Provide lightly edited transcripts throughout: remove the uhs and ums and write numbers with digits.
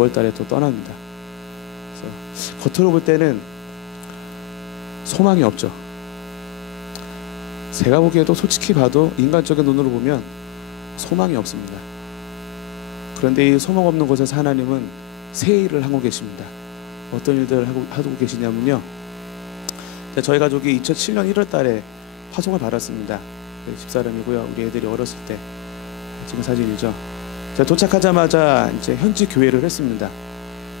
5월 달에 또 떠납니다. 그래서 겉으로 볼 때는 소망이 없죠. 제가 보기에도 솔직히 봐도 인간적인 눈으로 보면 소망이 없습니다. 그런데 이 소망 없는 곳에서 하나님은 새 일을 하고 계십니다. 어떤 일들을 하고 계시냐면요, 저희 가족이 2007년 1월 달에 파송을 받았습니다. 집사람이고요. 우리 애들이 어렸을 때 찍은 사진이죠. 제가 도착하자마자 이제 현지 교회를 했습니다.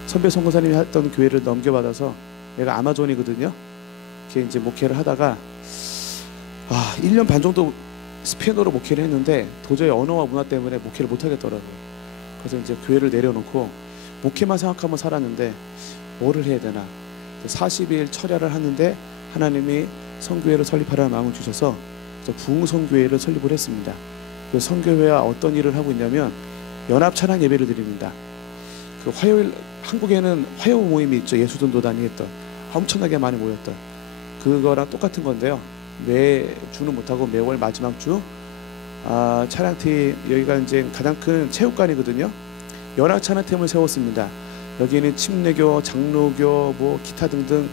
선배 선교사님이 했던 교회를 넘겨받아서, 얘가 아마존이거든요. 이렇게 이제 목회를 하다가 1년 반 정도 스페인어로 목회를 했는데 도저히 언어와 문화 때문에 목회를 못 하겠더라고요. 그래서 이제 교회를 내려놓고 목회만 생각하면 살았는데 뭐를 해야 되나, 40일 철야를 하는데 하나님이 선교회를 설립하라는 마음을 주셔서 부흥선교회를 설립을 했습니다. 그 선교회와 어떤 일을 하고 있냐면 연합 찬양 예배를 드립니다. 그 화요일, 한국에는 화요 모임이 있죠. 예수전도단이 했던, 엄청나게 많이 모였던 그거랑 똑같은 건데요. 매주는 못하고 매월 마지막 주 찬양팀, 여기가 이제 가장 큰 체육관이거든요. 연합 찬양팀을 세웠습니다. 여기는 침례교, 장로교, 뭐 기타 등등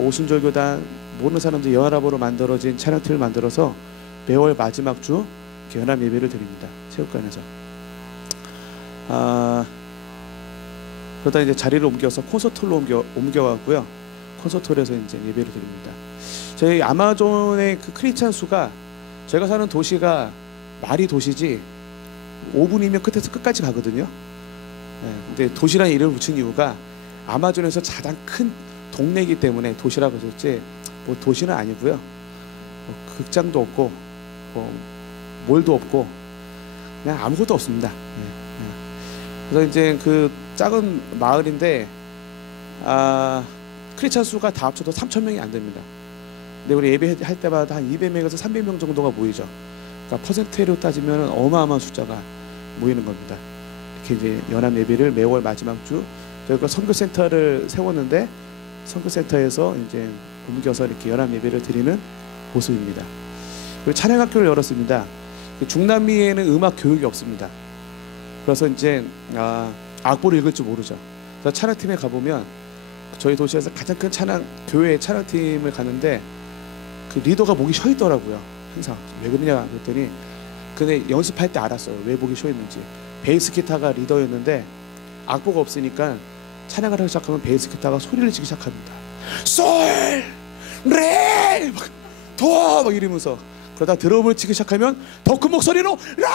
오순절교단 모르는 사람들 연합으로 만들어진 찬양팀을 만들어서 매월 마지막 주 연합 예배를 드립니다. 체육관에서. 그러다 이제 자리를 옮겨서 콘서트홀로 옮겨갔고요. 콘서트홀에서 이제 예배를 드립니다. 저희 아마존의 그 크리스찬 수가, 제가 사는 도시가 말이 도시지 5분이면 끝에서 끝까지 가거든요. 근데 도시라는 이름을 붙인 이유가 아마존에서 가장 큰 동네이기 때문에 도시라고 했었지, 뭐 도시는 아니고요. 뭐 극장도 없고 뭐 몰도 없고 그냥 아무것도 없습니다. 그래서 이제 그 작은 마을인데 크리스찬 수가 다 합쳐도 3,000명이 안 됩니다. 근데 우리 예배할 때마다 한 200명에서 300명 정도가 모이죠. 그러니까 퍼센트로 따지면 어마어마한 숫자가 모이는 겁니다. 이렇게 이제 연합 예배를 매월 마지막 주 저희가 선교센터를 세웠는데, 선교센터에서 이제 옮겨서 이렇게 연합 예배를 드리는 모습입니다. 그리고 찬양학교를 열었습니다. 중남미에는 음악 교육이 없습니다. 그래서 이제 악보를 읽을 줄 모르죠. 그래서 찬양팀에 가보면 저희 도시에서 가장 큰 교회 찬양팀을 가는데 그 리더가 목이 쉬어 있더라고요. 항상 왜 그러냐 그랬더니 근데 연습할 때 알았어요. 왜 목이 쉬어 있는지. 베이스 기타가 리더였는데 악보가 없으니까 찬양을 하기 시작하면 베이스 기타가 소리를 지기 시작합니다. 솔! 레! 도! 막 이러면서, 그러다 드럼을 치기 시작하면 더 큰 목소리로 라!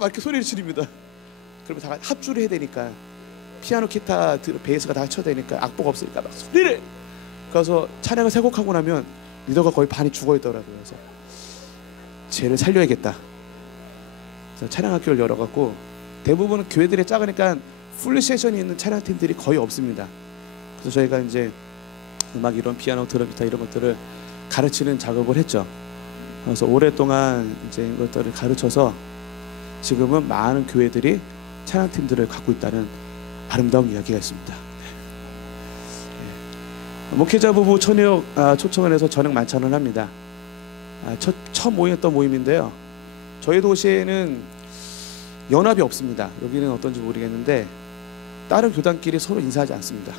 막 이렇게 소리를 지릅니다. 그러면 다 합주를 해야 되니까, 피아노, 기타, 베이스가 다 합쳐야 되니까 악보가 없으니까 막 소리를. 그래서 찬양을 세 곡 하고 나면 리더가 거의 반이 죽어있더라고요. 그래서 쟤를 살려야겠다. 그래서 찬양학교를 열어갖고, 대부분 교회들이 작으니까 풀 세션이 있는 찬양팀들이 거의 없습니다. 그래서 저희가 이제 음악 이론, 피아노, 드럼, 기타 이런 것들을 가르치는 작업을 했죠. 그래서 오랫동안 이제 이것들을 가르쳐서 지금은 많은 교회들이 찬양팀들을 갖고 있다는 아름다운 이야기가 있습니다. 목회자 부부 천역 초청을 해서 저녁 만찬을 합니다. 첫 모임했던 모임인데요. 저희 도시에는 연합이 없습니다. 여기는 어떤지 모르겠는데 다른 교단끼리 서로 인사하지 않습니다.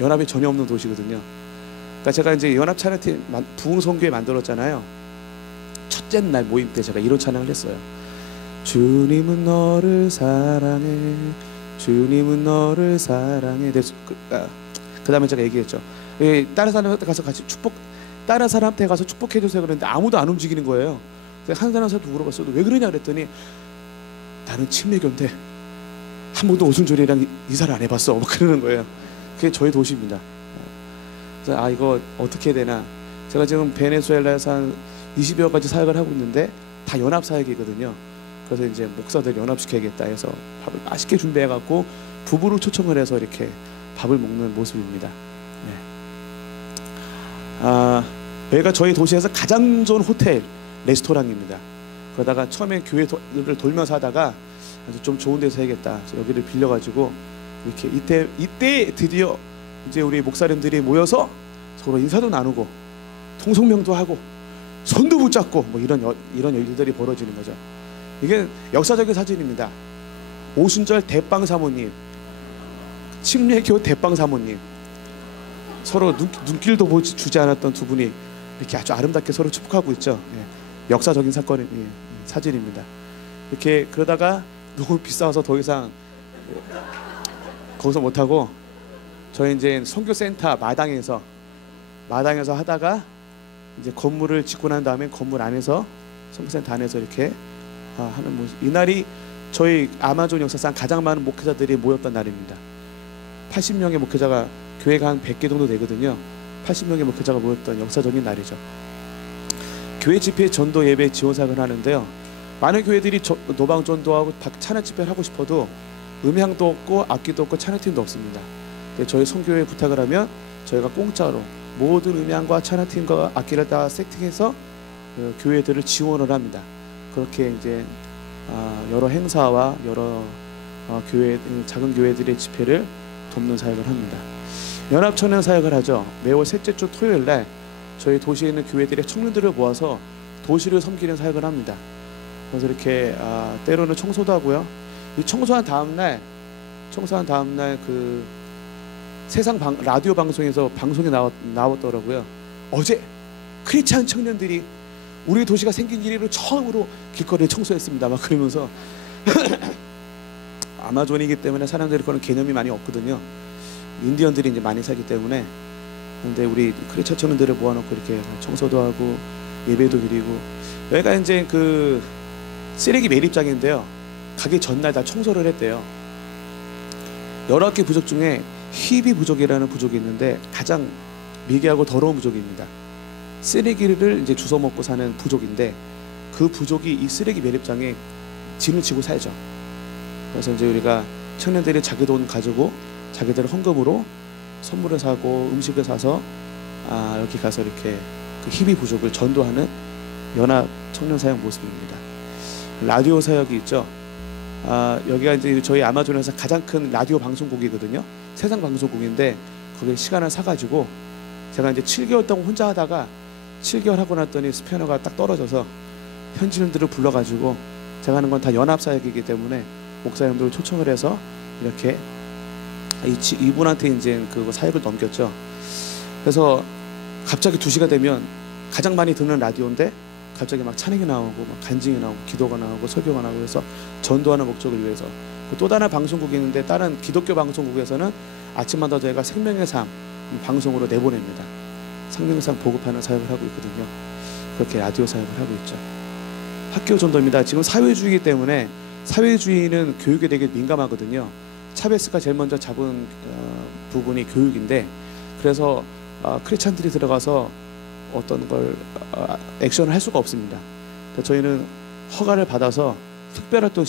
연합이 전혀 없는 도시거든요. 그러니까 제가 이제 연합 찬양팀 부흥선교회 만들었잖아요. 첫째 날 모임 때 제가 이런 찬양을 했어요. 주님은 너를 사랑해, 주님은 너를 사랑해. 그 다음에 제가 얘기했죠. 다른 사람한테 가서 같이 다른 사람한테 가서 축복해 주세요 그랬는데 아무도 안 움직이는 거예요. 한 사람한테 물어봤어요. 왜 그러냐 그랬더니 나는 침례교인데 한 번도 오순절이랑 이사를 안 해봤어. 뭐 그러는 거예요. 그게 저희 도시입니다. 그래서 이거 어떻게 해야 되나. 제가 지금 베네수엘라에서 한 20여 가지 사역을 하고 있는데 다 연합 사역이거든요. 그래서 이제 목사들 연합시켜야겠다 해서 밥을 맛있게 준비해갖고 부부를 초청을 해서 이렇게 밥을 먹는 모습입니다. 여기가 저희 도시에서 가장 좋은 호텔 레스토랑입니다. 그러다가 처음에 교회를 돌면서 하다가 좀 좋은 데서 해야겠다. 그래서 여기를 빌려가지고 이렇게 이때 드디어 이제 우리 목사님들이 모여서 서로 인사도 나누고 통성명도 하고 손도 붙잡고 뭐 이런 일들이 벌어지는 거죠. 이게 역사적인 사진입니다. 오순절 대빵 사모님 침례교 대빵 사모님, 서로 눈길도 주지 않았던 두 분이 이렇게 아주 아름답게 서로 축복하고 있죠. 예, 역사적인 사건의 사진입니다. 이렇게 그러다가 너무 비싸서 더 이상 거기서 못하고 저희 이제 선교센터 마당에서 하다가 이제 건물을 짓고 난 다음에 건물 안에서 선교센터 안에서 이렇게 하는 모습. 이날이 저희 아마존 역사상 가장 많은 목회자들이 모였던 날입니다. 80명의 목회자가, 교회가 한 100개 정도 되거든요. 80명의 목회자가 모였던 역사적인 날이죠. 교회 집회 전도 예배 지원 사역을 하는데요. 많은 교회들이 노방 전도하고 찬양 집회를 하고 싶어도 음향도 없고 악기도 없고 찬양팀도 없습니다. 근데 저희 선교회에 부탁을 하면 저희가 공짜로 모든 음향과 찬양팀과 악기를 다 세팅해서 교회들을 지원을 합니다. 그렇게 이제 여러 행사와 여러 교회, 작은 교회들의 집회를 돕는 사역을 합니다. 연합청년 사역을 하죠. 매월 셋째 주 토요일 날 저희 도시에 있는 교회들의 청년들을 모아서 도시를 섬기는 사역을 합니다. 그래서 이렇게 때로는 청소도 하고요. 이 청소한 다음 날 그 세상 라디오 방송에서 방송에 나왔더라고요. 어제 크리스찬 청년들이 우리 도시가 생긴 이래로 처음으로 길거리를 청소했습니다. 막 그러면서 아마존이기 때문에 사람들이 그런 개념이 많이 없거든요. 인디언들이 이제 많이 살기 때문에. 근데 우리 크리스찬 청년들을 모아놓고 이렇게 청소도 하고 예배도 드리고, 여기가 이제 그 쓰레기 매립장인데요. 가기 전날 다 청소를 했대요. 19개 부족 중에 히비 부족이라는 부족이 있는데 가장 미개하고 더러운 부족입니다. 쓰레기를 이제 주워 먹고 사는 부족인데, 그 부족이 이 쓰레기 매립장에 진을 치고 살죠. 그래서 이제 우리가 청년들이 자기 돈 가지고 자기들 헌금으로 선물을 사고 음식을 사서 여기 가서 이렇게 그 히비 부족을 전도하는 연합 청년 사역 모습입니다. 라디오 사역이 있죠. 여기가 이제 저희 아마존에서 가장 큰 라디오 방송국이거든요. 세상 방송국인데 거기에 시간을 사가지고 제가 이제 7개월 동안 혼자 하다가 7개월 하고 났더니 스패너가 딱 떨어져서 현지인들을 불러가지고, 제가 하는 건 다 연합 사역이기 때문에 목사님들을 초청을 해서 이렇게 이분한테 이제 그 사역을 넘겼죠. 그래서 갑자기 2시가 되면 가장 많이 듣는 라디오인데 갑자기 막 찬양이 나오고 막 간증이 나오고 기도가 나오고 설교가 나오고 해서 전도하는 목적을 위해서. 또 다른 방송국이 있는데 다른 기독교 방송국에서는 아침마다 저희가 생명의 삶 방송으로 내보냅니다. 생명의 삶 보급하는 사역을 하고 있거든요. 그렇게 라디오 사역을 하고 있죠. 학교 전도입니다. 지금 사회주의이기 때문에 사회주의는 교육에 되게 민감하거든요. 차베스가 제일 먼저 잡은 부분이 교육인데, 그래서 크리스찬들이 들어가서 어떤 걸 액션을 할 수가 없습니다. 저희는 허가를 받아서 특별활동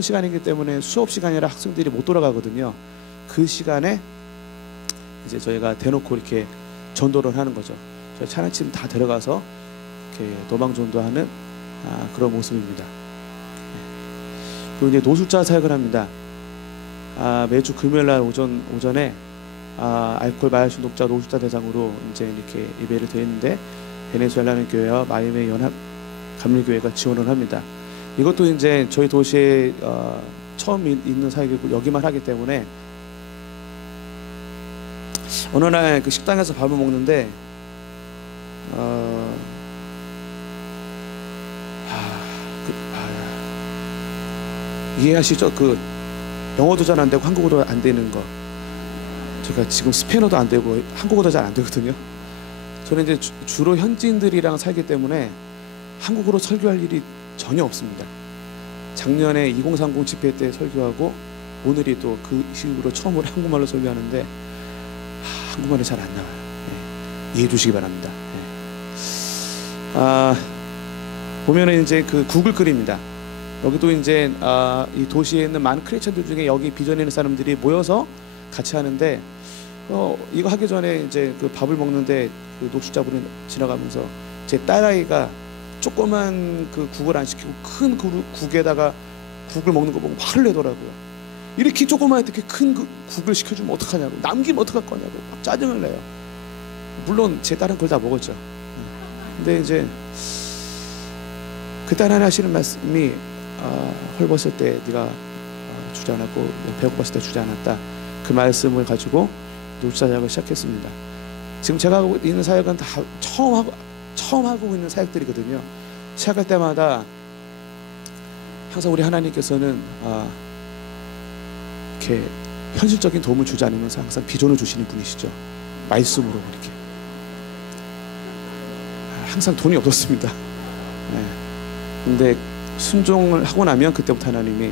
시간이기 때문에 수업 시간이라 학생들이 못 돌아가거든요. 그 시간에 이제 저희가 대놓고 이렇게 전도를 하는 거죠. 저희 찬양팀 다 들어가서 이렇게 도망 전도하는 그런 모습입니다. 그리고 이제 노숙자 사역을 합니다. 매주 금요일날 오전에 알코올 마약 중독자 노숙자 대상으로 이제 이렇게 예배를 드리는데, 베네수엘라는 교회와 마이메 연합 감리교회가 지원을 합니다. 이것도 이제 저희 도시에 처음 있는 사역이고 여기만 하기 때문에, 어느 날 그 식당에서 밥을 먹는데 이해하시죠? 그 영어도 잘 안 되고 한국어도 안 되는 거. 제가 지금 스페인어도 안 되고 한국어도 잘 안 되거든요. 저는 이제 주로 현지인들이랑 살기 때문에 한국어로 설교할 일이 전혀 없습니다. 작년에 2030 집회 때 설교하고 오늘이 또 그 이후로 처음으로 한국말로 설교하는데 한국말이 잘 안 나와요. 이해해 주시기 바랍니다. 보면은 이제 그 구글 글입니다. 여기도 이제 이 도시에 있는 많은 크리스천들 중에 여기 비전에 있는 사람들이 모여서 같이 하는데, 이거 하기 전에 이제 그 밥을 먹는데 그 노숙자분이 지나가면서 제 딸아이가 조그만 그 국을 안 시키고 큰 국에다가 국을 먹는 거 보고 화를 내더라고요. 이렇게 조그만 이렇게 큰 국을 시켜주면 어떡하냐고, 남기면 어떡할 거냐고 막 짜증을 내요. 물론 제 딸은 그걸 다 먹었죠. 근데 이제 그 딸 하나 하시는 말씀이 헐벗을 때 네가 주지 않았고 배고팠을 때 주지 않았다. 그 말씀을 가지고 노숙자 사역을 시작했습니다. 지금 제가 하고 있는 사역은 다 처음 하고 있는 사역들이거든요. 시작할 때마다 항상 우리 하나님께서는 이렇게 현실적인 도움을 주지 않으면서 항상 비전을 주시는 분이시죠. 말씀으로 이렇게. 항상 돈이 없었습니다. 근데 순종을 하고 나면 그때부터 하나님이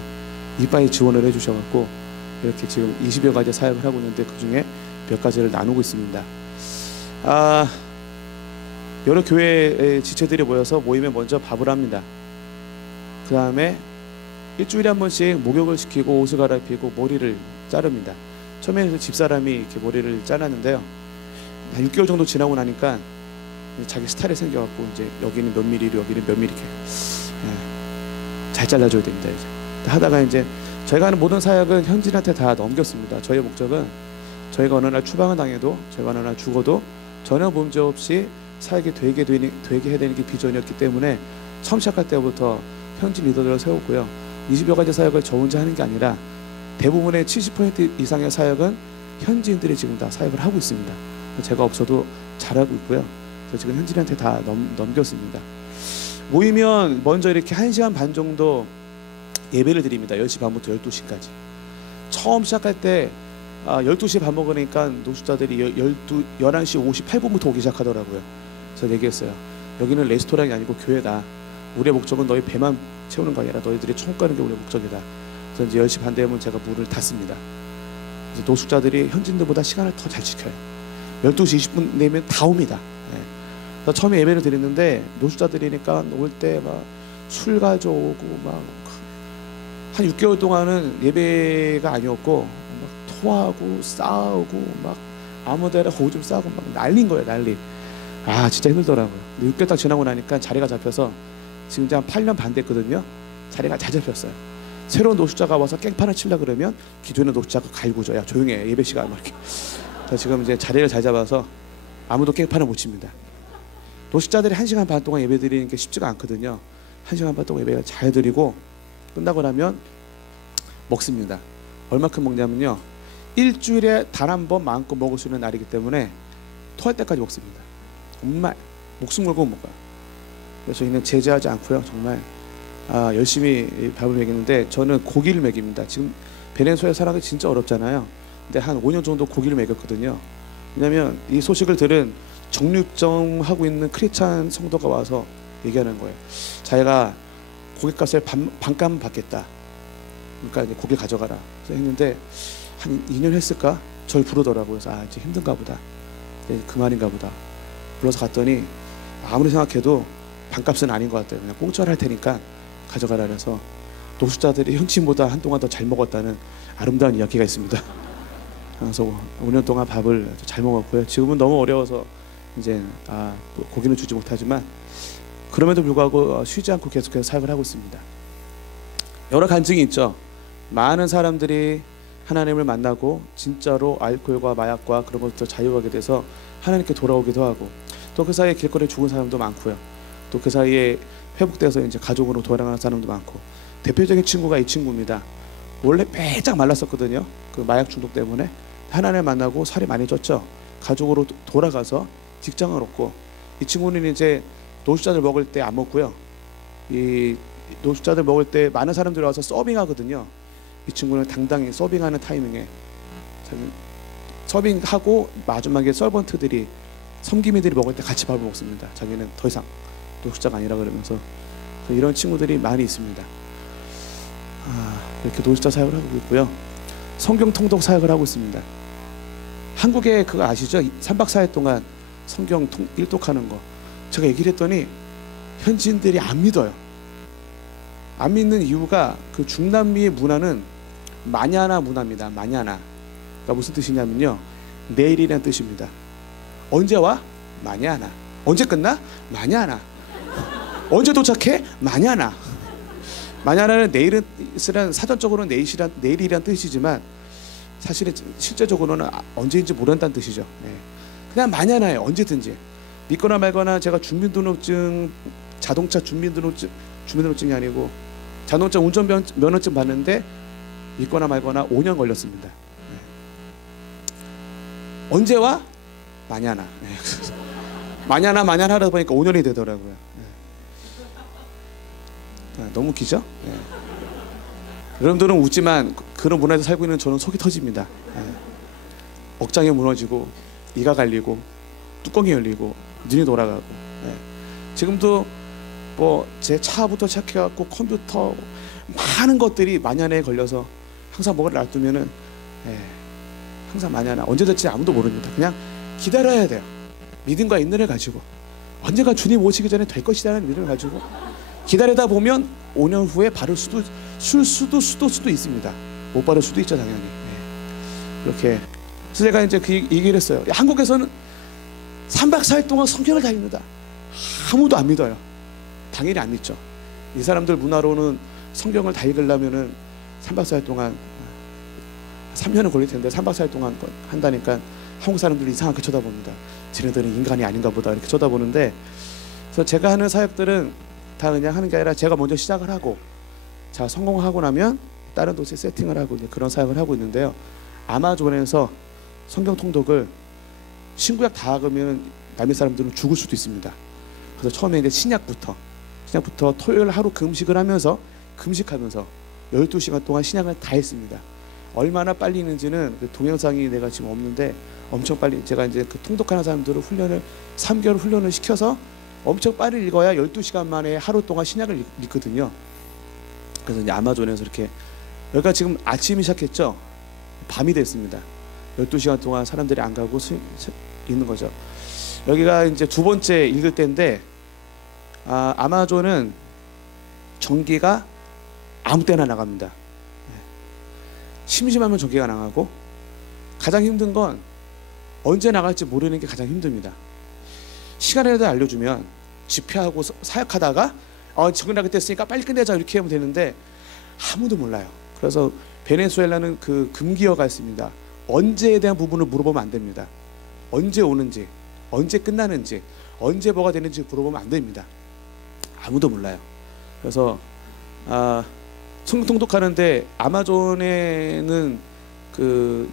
이빠이 지원을 해주셔갖고 이렇게 지금 20여 가지 사역을 하고 있는데 그 중에 몇 가지를 나누고 있습니다. 여러 교회의 지체들이 모여서 모임에 먼저 밥을 합니다. 그 다음에 일주일에 한 번씩 목욕을 시키고 옷을 갈아입히고 머리를 자릅니다. 처음에는 집사람이 이렇게 머리를 잘랐는데요. 한 6개월 정도 지나고 나니까 자기 스타일이 생겨갖고 이제 여기는 몇 미리로 여기는 몇 미리 이렇게 잘 잘라줘야 됩니다. 이제 하다가 이제 저희가 하는 모든 사역은 현지인한테 다 넘겼습니다. 저희의 목적은 저희가 어느 날 추방을 당해도 저희가 어느 날 죽어도 전혀 문제 없이 사역이 되게 해야 되는 게 비전이었기 때문에 처음 시작할 때부터 현지 리더들을 세웠고요. 20여 가지 사역을 저 혼자 하는 게 아니라 대부분의 70% 이상의 사역은 현지인들이 지금 다 사역을 하고 있습니다. 제가 없어도 잘하고 있고요. 그래서 지금 현지인한테 다 넘겼습니다. 모이면 먼저 이렇게 1시간 반 정도 예배를 드립니다. 10시 반부터 12시까지. 처음 시작할 때 12시에 밥 먹으니까 노숙자들이 11시 58분부터 오기 시작하더라고요. 그래서 얘기했어요. 여기는 레스토랑이 아니고 교회다. 우리의 목적은 너희 배만 채우는 거 아니라 너희들이 천국 가는 게 우리의 목적이다. 그래서 이제 10시 반 되면 제가 문을 닫습니다. 그래서 노숙자들이 현지인들보다 시간을 더 잘 지켜요. 12시 20분 되면 다 옵니다. 그래서 처음에 예배를 드렸는데 노숙자들이니까 올 때 막 술 가져오고 막 한 6개월 동안은 예배가 아니었고 막 토하고 싸우고 막 아무데나 오줌 싸고 막 난린 거예요. 난리. 진짜 힘들더라고요. 6개월 딱 지나고 나니까 자리가 잡혀서 지금 이제 한 8년 반 됐거든요. 자리가 잘 잡혔어요. 새로운 노숙자가 와서 깽판을 치려고 그러면 기존의 노숙자가 갈구죠. 야 조용히 해. 예배 시간 막 이렇게. 지금 이제 자리를 잘 잡아서 아무도 깽판을 못 칩니다. 노숙자들이 1시간 반 동안 예배 드리는 게 쉽지가 않거든요. 1시간 반 동안 예배를 잘 드리고 끝나고 나면 먹습니다. 얼마큼 먹냐면요. 일주일에 단 한 번 마음껏 먹을 수 있는 날이기 때문에 토할 때까지 먹습니다. 정말 목숨 걸고 먹어요. 그래서 저희는 제재하지 않고요. 정말 열심히 밥을 먹이는데 저는 고기를 먹입니다. 지금 베네수엘에 살아가기 진짜 어렵잖아요. 근데 한 5년 정도 고기를 먹였거든요. 왜냐하면 이 소식을 들은 정육점하고 있는 크리스찬 성도가 와서 얘기하는 거예요. 자기가 고깃값을 반값 받겠다. 그러니까 이제 고기 가져가라. 그래서 했는데 한 2년 했을까? 저를 부르더라고요. 그래서 이제 힘든가 보다. 그만인가 보다. 불러서 갔더니 아무리 생각해도 반값은 아닌 것 같아요. 그냥 공짜로 할 테니까 가져가라. 그래서 노숙자들이 현지인보다 한동안 더 잘 먹었다는 아름다운 이야기가 있습니다. 그래서 5년 동안 밥을 잘 먹었고요. 지금은 너무 어려워서 이제 고기는 주지 못하지만 그럼에도 불구하고 쉬지 않고 계속해서 사역을 하고 있습니다. 여러 간증이 있죠. 많은 사람들이 하나님을 만나고 진짜로 알코올과 마약과 그런 것부터 자유하게 돼서 하나님께 돌아오기도 하고 또 그 사이에 길거리에 죽은 사람도 많고요. 또 그 사이에 회복돼서 이제 가족으로 돌아가는 사람도 많고 대표적인 친구가 이 친구입니다. 원래 빼짝 말랐었거든요. 그 마약 중독 때문에 하나님을 만나고 살이 많이 쪘죠. 가족으로 돌아가서 직장을 얻고 이 친구는 이제 노숙자들 먹을 때 안 먹고요. 이 노숙자들 먹을 때 많은 사람들이 와서 서빙하거든요. 이 친구는 당당히 서빙하는 타이밍에 서빙하고 마지막에 서번트들이 섬기미들이 먹을 때 같이 밥을 먹습니다. 자기는 더 이상 노숙자가 아니라 그러면서 이런 친구들이 많이 있습니다. 이렇게 노숙자 사역을 하고 있고요. 성경 통독 사역을 하고 있습니다. 한국에 그거 아시죠? 3박 4일 동안 성경 일독하는 거. 제가 얘기를 했더니 현지인들이 안 믿어요. 안 믿는 이유가 그 중남미의 문화는 마냐나 문화입니다. 마냐나. 그러니까 무슨 뜻이냐면요. 내일이라는 뜻입니다. 언제 와? 마냐나. 언제 끝나? 마냐나. 언제 도착해? 마냐나. 마냐나는 내일은 사전적으로는 내일이란 뜻이지만 사실은 실제적으로는 언제인지 모른다는 뜻이죠. 네. 그냥 마냐나예요. 언제든지. 믿거나 말거나 제가 주민등록증, 자동차 주민등록증이 아니고 자동차 운전면허증 받는데 있거나 말거나 5년 걸렸습니다. 언제와? 마냐나. 마냐나 하다 보니까 5년이 되더라고요. 너무 기죠? 여러분들은 웃지만 그런 문화에서 살고 있는 저는 속이 터집니다. 억장이 무너지고 이가 갈리고 뚜껑이 열리고 눈이 돌아가고. 지금도 뭐 제 차부터 시작해갖고 컴퓨터 많은 것들이 마냐나에 걸려서 항상 뭐를 놔두면은 항상 마냐나 언제 될지 아무도 모릅니다. 그냥 기다려야 돼요. 믿음과 인내를 가지고 언젠가 주님 오시기 전에 될 것이라는 믿음을 가지고 기다리다 보면 5년 후에 바를 수도 있습니다. 못 바를 수도 있죠, 당연히. 이렇게. 그래서 제가 이제 그 얘기를 했어요. 한국에서는 3박 4일 동안 성경을 다 읽는다. 아무도 안 믿어요. 당연히 안 믿죠. 이 사람들 문화로는 성경을 다 읽으려면은 3박 4일 동안 3년은 걸릴 텐데 3박 4일 동안 한다니까 한국 사람들이 이상하게 쳐다봅니다. 쟤네들은 인간이 아닌가 보다 이렇게 쳐다보는데, 그래서 제가 하는 사역들은 다 그냥 하는 게 아니라 제가 먼저 시작을 하고 자 성공하고 나면 다른 도시에 세팅을 하고 이제 그런 사역을 하고 있는데요. 아마존에서 성경 통독을 신구약 다 하면 남미 사람들은 죽을 수도 있습니다. 그래서 처음에 이제 신약부터 토요일 하루 금식을 하면서 12시간 동안 신약을 다 했습니다. 얼마나 빨리 있는지는 그 동영상이 내가 지금 없는데 엄청 빨리 제가 이제 그 통독하는 사람들을 3개월 훈련을 시켜서 엄청 빨리 읽어야 12시간 만에 하루 동안 신약을 읽거든요. 그래서 이제 아마존에서 이렇게 여기가 지금 아침이 시작했죠. 밤이 됐습니다. 12시간 동안 사람들이 안 가고 읽는 거죠. 여기가 이제 두 번째 읽을 때인데 아마존은 전기가 아무 때나 나갑니다. 심심하면 전기가 나가고 가장 힘든 건 언제 나갈지 모르는 게 가장 힘듭니다. 시간이라도 알려주면 집회하고 사역하다가 전기 나게 됐으니까 빨리 끝내자 이렇게 하면 되는데 아무도 몰라요. 그래서 베네수엘라는 그 금기어가 있습니다. 언제에 대한 부분을 물어보면 안 됩니다. 언제 오는지, 언제 끝나는지, 언제 뭐가 되는지 물어보면 안 됩니다. 아무도 몰라요. 그래서 성경 통독하는데 아마존에는 그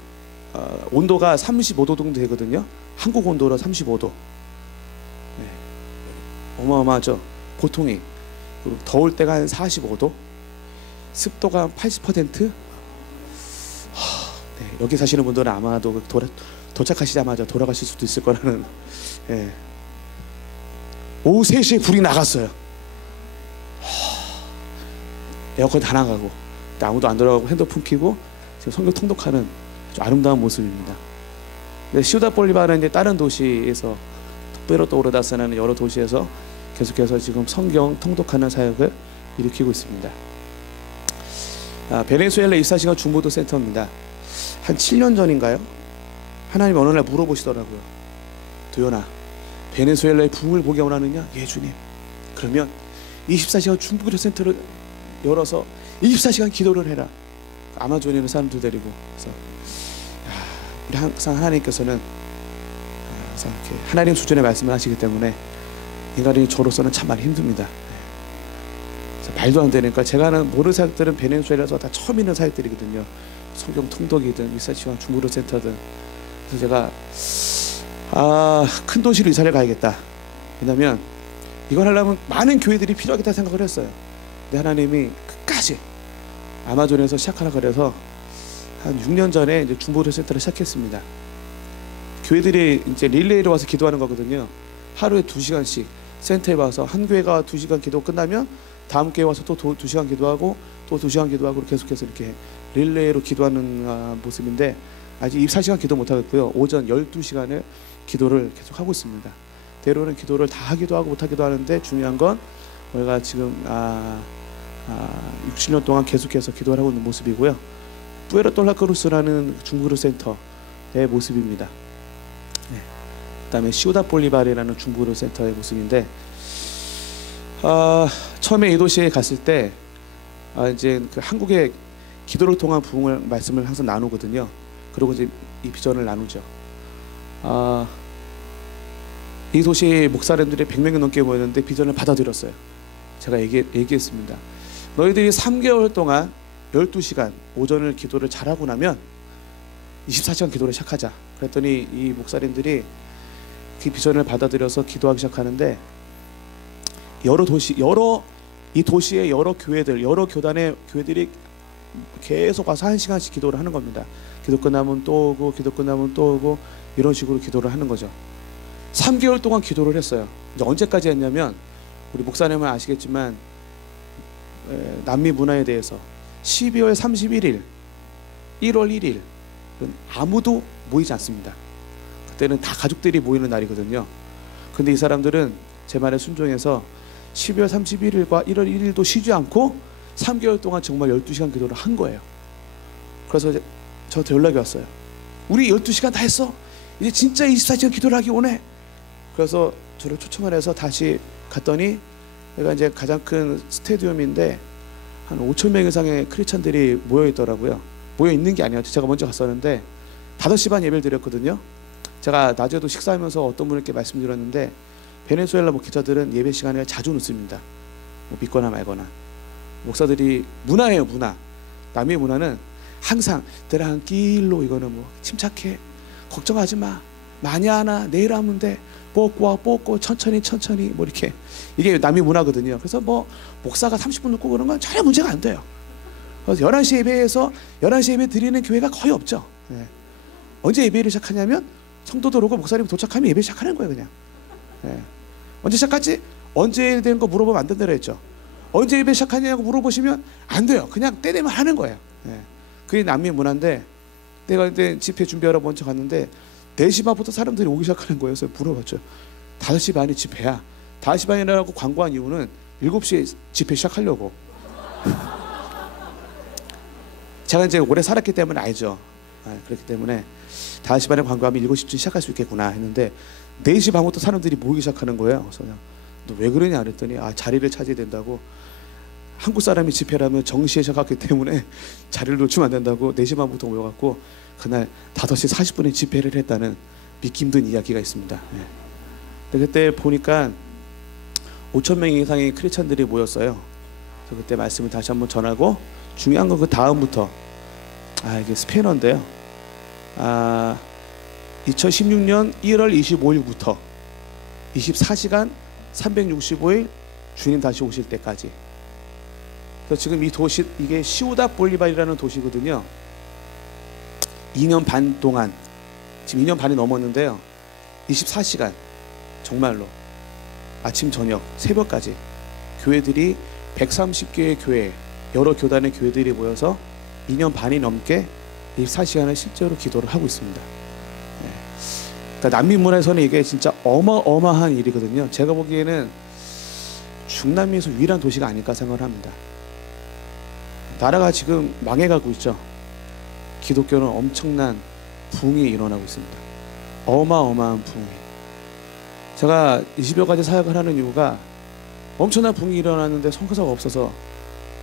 온도가 35도 정도 되거든요. 한국 온도로 35도. 어마어마하죠. 보통이. 그리고 더울 때가 한 45도, 습도가 한 80%. 여기 사시는 분들은 아마도 도착하시자마자 돌아가실 수도 있을 거라는. 오후 3시에 불이 나갔어요. 에어컨 다 나가고 아무도 안 들어가고 핸드폰 켜고 지금 성경 통독하는 아주 아름다운 모습입니다. 시우다 볼리바르는 이제 다른 도시에서 특별히 오르다스라는 여러 도시에서 계속해서 지금 성경 통독하는 사역을 일으키고 있습니다. 베네수엘라 24시간 중보도 센터입니다. 한 7년 전인가요? 하나님 어느 날 물어보시더라고요. 도연아, 베네수엘라의 부흥을 보기 원하느냐? 예 주님. 그러면 24시간 중보기도 센터를 열어서 24시간 기도를 해라. 아마존에 있는 사람들 데리고. 그래서 우리 항상 하나님께서는 항상 이렇게 하나님 수준의 말씀을 하시기 때문에 인간이 저로서는 참 많이 힘듭니다. 말도 안 되니까 제가 하는 모르는 사역들은 베네수엘라에서 다 처음 있는 사역들이거든요. 성경 통독이든 24시간 중보기도 센터든. 그래서 제가 큰 도시로 이사를 가야겠다. 왜냐면 이걸 하려면 많은 교회들이 필요하겠다 생각을 했어요. 근데 하나님이 끝까지 아마존에서 시작하라 그래서 한 6년 전에 이제 중보기도 센터를 시작했습니다. 교회들이 이제 릴레이로 와서 기도하는 거거든요. 하루에 2시간씩 센터에 와서 한 교회가 2시간 기도 끝나면 다음 교회 와서 또 2시간 기도하고 또 2시간 기도하고 계속해서 이렇게 릴레이로 기도하는 모습인데 아직 24시간 기도 못하겠고요. 오전 12시간을 기도를 계속 하고 있습니다. 때로는 기도를 다 하기도 하고 못하기도 하는데 중요한 건 우리가 지금 6, 7년 동안 계속해서 기도를 하고 있는 모습이고요. 뿌에르토라크루스라는 중보기도 센터의 모습입니다. 그다음에 시우다 볼리바르라는 중보기도 센터의 모습인데 처음에 이 도시에 갔을 때 이제 그 한국의 기도를 통한 부흥을 말씀을 항상 나누거든요. 그리고 이제 이 비전을 나누죠. 이 도시 목사님들이 100명이 넘게 모였는데 비전을 받아들였어요. 제가 얘기했습니다. 너희들이 3개월 동안 12시간 오전을 기도를 잘하고 나면 24시간 기도를 시작하자. 그랬더니 이 목사님들이 그 비전을 받아들여서 기도하기 시작하는데 이 도시의 여러 교회들, 여러 교단의 교회들이 계속 와서 1시간씩 기도를 하는 겁니다. 기도 끝나면 또 오고, 기도 끝나면 또 오고, 이런 식으로 기도를 하는 거죠. 3개월 동안 기도를 했어요. 이제 언제까지 했냐면, 우리 목사님은 아시겠지만 남미 문화에 대해서 12월 31일, 1월 1일 아무도 모이지 않습니다. 그때는 다 가족들이 모이는 날이거든요. 근데 이 사람들은 제 말에 순종해서 12월 31일과 1월 1일도 쉬지 않고 3개월 동안 정말 12시간 기도를 한 거예요. 그래서 저한테 연락이 왔어요. 우리 12시간 다 했어. 이제 진짜 24시간 기도를 하기 원해. 그래서 저를 초청을 해서 다시 갔더니 내가 이제 가장 큰 스테디움인데 한 5천 명 이상의 크리스찬들이 모여 있더라고요. 모여 있는 게 아니었죠. 제가 먼저 갔었는데 5시 반 예배를 드렸거든요. 제가 낮에도 식사하면서 어떤 분께 말씀드렸는데 베네수엘라 목회자들은 예배 시간에 자주 늦습니다. 뭐 믿거나 말거나. 목사들이 문화예요, 문화. 남의 문화는 항상 드랑길로, 이거는 뭐 침착해, 걱정하지 마, 많이 하나, 내일 하면 돼, 뽑고 천천히 뭐 이렇게, 이게 남의 문화거든요. 그래서 뭐 목사가 30분 늦고 그런 건 전혀 문제가 안 돼요. 그래서 11시 예배에서 11시 예배 드리는 교회가 거의 없죠. 네. 언제 예배를 시작하냐면 성도들 오고 목사님 도착하면 예배 시작하는 거예요, 그냥. 네. 언제 시작하지? 언제 되는 거 물어보면 안 된다고 했죠. 언제 예배 시작하냐고 물어보시면 안 돼요. 그냥 때 되면 하는 거예요. 네. 그게 남미 문화인데, 내가 그때 집회 준비하러 먼저 갔는데 4시 반부터 사람들이 오기 시작하는 거예요. 그래서 물어봤죠. 5시 반이 집회야. 5시 반이라고 광고한 이유는 7시에 집회 시작하려고. 제가 이제 오래 살았기 때문에 알죠. 그렇기 때문에 5시 반에 광고하면 7시쯤 시작할 수 있겠구나 했는데 4시 반부터 사람들이 모이기 시작하는 거예요. 그래서 너 왜 그러냐 그랬더니 자리를 차지해야 된다고. 한국 사람이 집회라면 정시에 시작했기 때문에 자리를 놓치면 안 된다고 4시 반부터 모여갖고 그날 5시 40분에 집회를 했다는 믿기 힘든 이야기가 있습니다. 네. 근데 그때 보니까 5천 명 이상의 크리스찬들이 모였어요. 그래서 그때 말씀을 다시 한번 전하고, 중요한 건 그 다음부터, 이게 스페인어인데요. 2016년 1월 25일부터 24시간 365일 주님 다시 오실 때까지. 그래서 지금 이 도시, 이게 시우다 볼리바르라는 도시거든요. 2년 반 동안, 지금 2년 반이 넘었는데요. 24시간 정말로 아침 저녁 새벽까지 교회들이 130개의 교회, 여러 교단의 교회들이 모여서 2년 반이 넘게 24시간을 실제로 기도를 하고 있습니다. 그러니까 남미 문화에서는 이게 진짜 어마어마한 일이거든요. 제가 보기에는 중남미에서 유일한 도시가 아닐까 생각을 합니다. 나라가 지금 망해가고 있죠. 기독교는 엄청난 붕이 일어나고 있습니다. 어마어마한 붕이. 제가 20여 가지 사역을 하는 이유가 엄청난 붕이 일어났는데 선교사가 없어서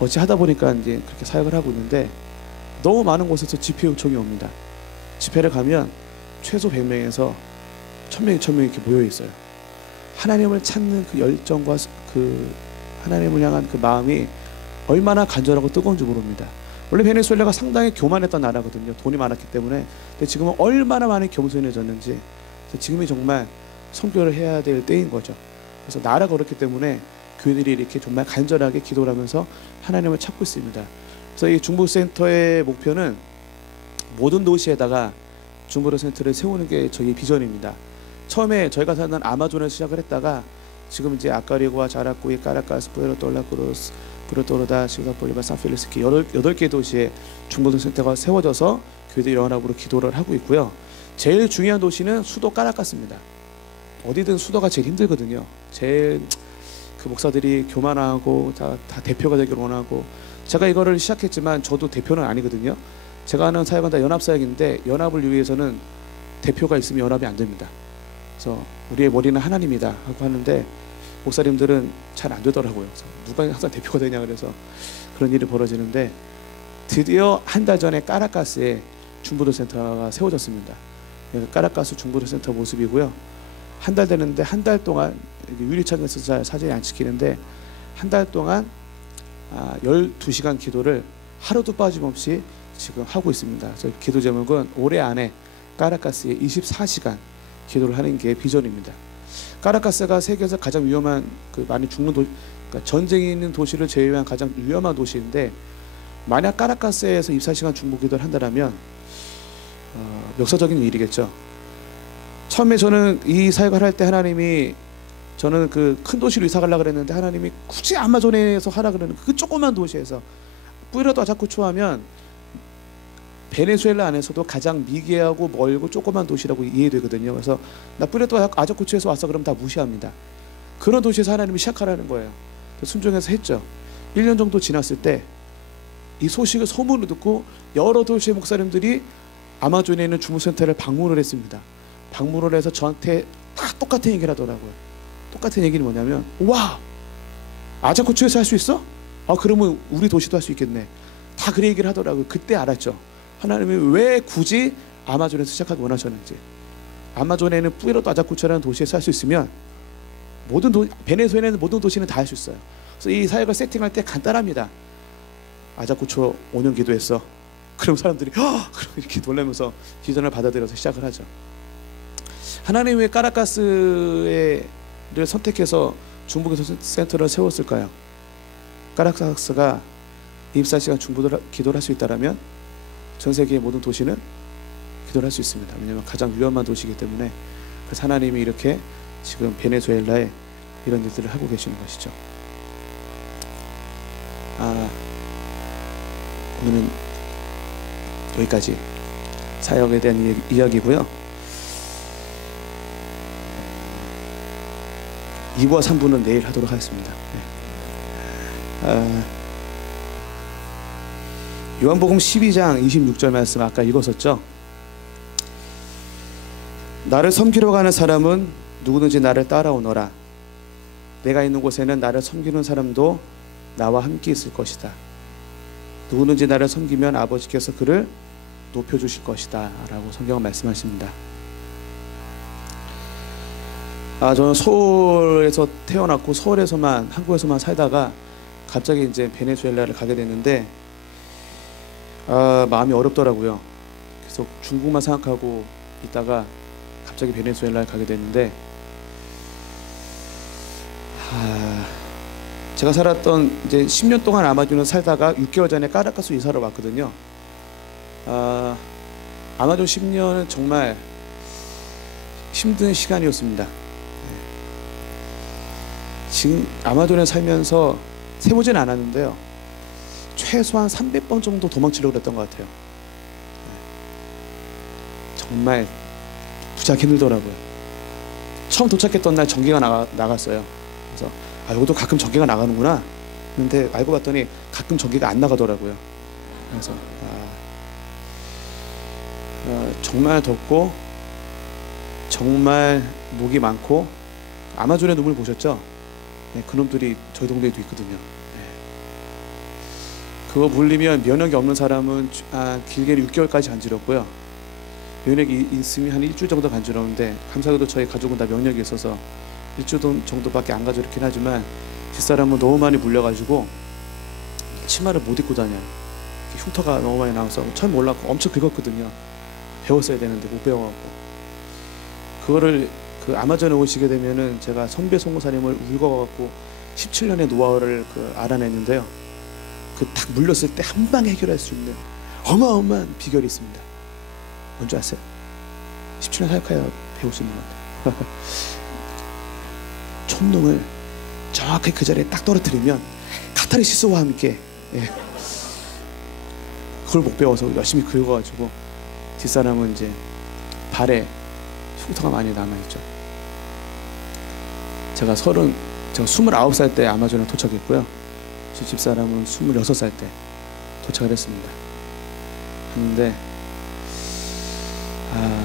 어찌 하다 보니까 이제 그렇게 사역을 하고 있는데, 너무 많은 곳에서 집회 요청이 옵니다. 집회를 가면 최소 100명에서 1000명, 2000명 이렇게 모여 있어요. 하나님을 찾는 그 열정과 그 하나님을 향한 그 마음이 얼마나 간절하고 뜨거운지 모릅니다. 원래 베네수엘라가 상당히 교만했던 나라거든요. 돈이 많았기 때문에. 근데 지금은 얼마나 많이 겸손해졌는지, 지금이 정말 선교를 해야 될 때인 거죠. 그래서 나라가 그렇기 때문에 교회들이 이렇게 정말 간절하게 기도를 하면서 하나님을 찾고 있습니다. 그래서 이 중보센터의 목표는 모든 도시에다가 중보센터를 세우는 게 저희 비전입니다. 처음에 저희가 사는 아마존에서 시작을 했다가 지금 이제 아카리고와 자라꾸이, 까라카스, 푸에르토라크루스, 브루토르다, 시우다볼리바, 산필리스키 8개 도시에 중보센터가 세워져서 교회들이 연합으로 기도를 하고 있고요. 제일 중요한 도시는 수도 까라카스입니다. 어디든 수도가 제일 힘들거든요. 제일 그 목사들이 교만하고 다 대표가 되길 원하고, 제가 이거를 시작했지만 저도 대표는 아니거든요. 제가 하는 사역은 다 연합사역인데, 연합을 위해서는 대표가 있으면 연합이 안 됩니다. 그래서 우리의 머리는 하나님이다 하고 하는데 목사님들은 잘 안 되더라고요. 그래서 누가 항상 대표가 되냐 그래서 그런 일이 벌어지는데, 드디어 한 달 전에 까라카스에 중보도 센터가 세워졌습니다. 까라카스 중보도 센터 모습이고요. 한 달 되는데, 한 달 동안 유리창에서 잘 사진이 안 찍히는데, 한 달 동안 12시간 기도를 하루도 빠짐없이 지금 하고 있습니다. 저 기도 제목은 올해 안에 카라카스에 24시간 기도를 하는 게 비전입니다. 카라카스가 세계에서 가장 위험한 많이 죽는 그러니까 전쟁이 있는 도시를 제외한 가장 위험한 도시인데, 만약 카라카스에서 24시간 중보 기도를 한다면 역사적인 일이겠죠. 처음에 저는 이 사역을 할 때 하나님이, 저는 그 큰 도시로 이사 가려고 그랬는데 하나님이 굳이 아마존에서 하라 그러는 그 조그만 도시에서, 뿌에르토 아자쿠초 하면 베네수엘라 안에서도 가장 미개하고 멀고 조그만 도시라고 이해되거든요. 그래서 나 뿌에르토 아자쿠초에서 왔어 그러면 다 무시합니다. 그런 도시에서 하나님이 시작하라는 거예요. 순종해서 했죠. 1년 정도 지났을 때 이 소식을 소문을 듣고 여러 도시의 목사님들이 아마존에 있는 주무센터를 방문을 했습니다. 방문을 해서 저한테 다 똑같은 얘기를 하더라고요. 똑같은 얘기는 뭐냐면, 와, 아자쿠초에서 할 수 있어? 아, 그러면 우리 도시도 할 수 있겠네. 다 그 얘기를 하더라고요. 그때 알았죠. 하나님이 왜 굳이 아마존에서 시작하기 원하셨는지. 아마존에는 뿌에르토 아자쿠초라는 도시에서 할 수 있으면 베네수엘에는 모든 도시는 다 할 수 있어요. 그래서 이 사역을 세팅할 때 간단합니다. 아자쿠초 5년 기도했어. 그럼 사람들이 그럼 이렇게 놀라면서 비전을 받아들여서 시작을 하죠. 하나님 왜 카라카스를 선택해서 중보기도 센터를 세웠을까요? 카라카스가 24시간 기도를 할 수 있다면 전 세계의 모든 도시는 기도를 할 수 있습니다. 왜냐하면 가장 위험한 도시이기 때문에. 그래서 하나님이 이렇게 지금 베네수엘라에 이런 일들을 하고 계시는 것이죠. 오늘은 여기까지 사역에 대한 이야기고요. 2부와 3부는 내일 하도록 하겠습니다. 요한복음 12장 26절 말씀 아까 읽었었죠. 나를 섬기러 가는 사람은 누구든지 나를 따라오너라. 내가 있는 곳에는 나를 섬기는 사람도 나와 함께 있을 것이다. 누구든지 나를 섬기면 아버지께서 그를 높여주실 것이다 라고 성경은 말씀하십니다. 저는 서울에서 태어났고 한국에서만 살다가 갑자기 이제 베네수엘라를 가게 됐는데 마음이 어렵더라고요. 계속 중국만 생각하고 있다가 갑자기 베네수엘라에 가게 됐는데, 제가 살았던 이제 10년 동안 아마존에 살다가 6개월 전에 카라카스 이사를 왔거든요. 아마존 10년은 정말 힘든 시간이었습니다. 지금 아마존에 살면서 세보지는 않았는데요, 최소한 300번 정도 도망치려고 그랬던 것 같아요. 정말 무지하게 힘들더라고요. 처음 도착했던 날 전기가 나갔어요. 그래서 여기도 가끔 전기가 나가는구나. 근데 알고 봤더니 가끔 전기가 안 나가더라고요. 그래서 정말 덥고 정말 목이 많고, 아마존의 눈물 보셨죠? 네, 그놈들이 저희 동네에도 있거든요. 네. 그거 물리면 면역이 없는 사람은 길게는 6개월까지 간지럽고요. 면역이 있으면 한 일주일 정도 간지러운데, 감사하게도 저희 가족은 다 면역이 있어서 일주일 정도밖에 안 간지럽긴 하지만, 뒷사람은 너무 많이 물려가지고 치마를 못 입고 다녀요. 흉터가 너무 많이 나와서 처음 올라가고 엄청 긁었거든요. 배웠어야 되는데 못 배워갖고, 그거를 아마존에 오시게 되면은 제가 선배 송사님을 울거갖고 17년의 노하우를 알아냈는데요. 딱 물렸을 때 한 방에 해결할 수 있는 어마어마한 비결이 있습니다. 뭔지 아세요? 17년 사역해야 배울 수 있는 것 같아요. 촛농을 정확히 그 자리에 딱 떨어뜨리면 카타르시스와 함께, 그걸 못 배워서 열심히 긁어가지고 뒷사람은 이제 발에 흉터가 많이 남아있죠. 제가 29살 때 아마존에 도착했고요. 제 집사람은 26살 때 도착을 했습니다. 근데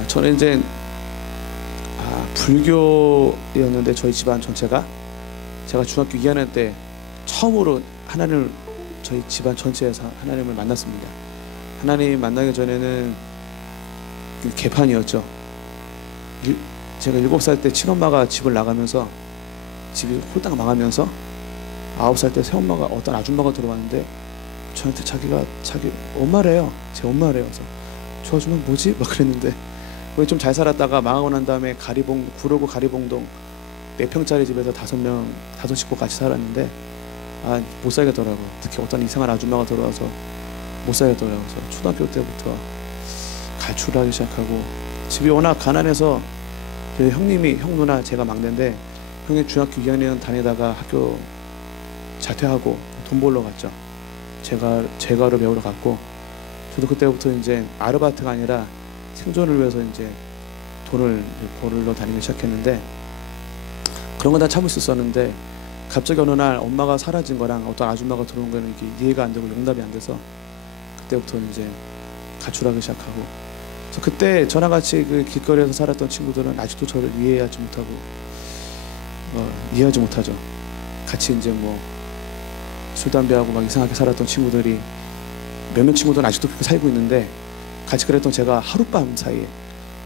저는 이제 불교였는데, 저희 집안 전체가, 제가 중학교 2학년 때 처음으로 하나님을, 저희 집안 전체에서 하나님을 만났습니다. 하나님 만나기 전에는 개판이었죠. 제가 7살 때 친엄마가 집을 나가면서 집이 홀딱 망하면서 9살 때 새엄마가, 어떤 아줌마가 들어왔는데 저한테 자기 엄마래요. 제 엄마래요. 그래서 저 아줌마 뭐지? 막 그랬는데 거기 좀 잘 살았다가 망하고 난 다음에 구로구 가리봉동 4평짜리 집에서 5명, 5식구 같이 살았는데 못 살겠더라고요. 특히 어떤 이상한 아줌마가 들어와서 못 살겠더라고요. 그래서 초등학교 때부터 가출을 하기 시작하고 집이 워낙 가난해서 형 누나 제가 막내인데 형이 중학교 2학년 다니다가 학교 자퇴하고 돈 벌러 갔죠. 제가를 배우러 갔고 저도 그때부터 이제 아르바이트가 아니라 생존을 위해서 이제 돈을 벌러 다니기 시작했는데 그런 건 다 참을 수 있었는데 갑자기 어느 날 엄마가 사라진 거랑 어떤 아줌마가 들어온 거는 이게 이해가 안 되고 용납이 안 돼서 그때부터 이제 가출하기 시작하고 그래서 그때 저랑 같이 그 길거리에서 살았던 친구들은 아직도 저를 이해하지 못하죠. 같이 이제 뭐 술 담배하고 막 이상하게 살았던 친구들이 몇몇 친구들은 아직도 그렇게 살고 있는데 같이 그랬던 제가 하룻밤 사이에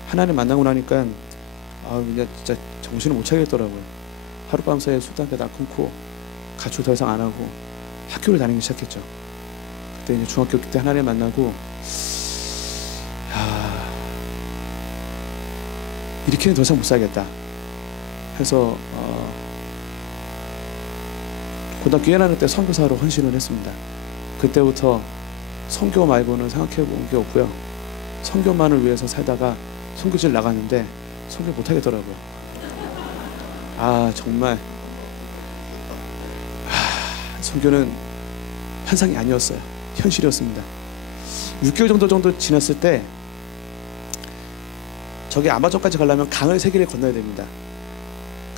하나님 만나고 나니까 그냥 진짜 정신을 못 차리겠더라고요. 하룻밤 사이에 술 담배 다 끊고 가출 더 이상 안 하고 학교를 다니기 시작했죠. 그때 이제 중학교 때 하나님 만나고 이렇게는 더 이상 못 살겠다 해서 고등학교 1학년 때 선교사로 헌신을 했습니다. 그때부터 선교 말고는 생각해 본 게 없고요. 선교만을 위해서 살다가 선교지를 나갔는데 선교 못 하겠더라고요. 정말 선교는 환상이 아니었어요. 현실이었습니다. 6개월 정도 지났을 때 저기 아마존까지 가려면 강을 3개를 건너야 됩니다.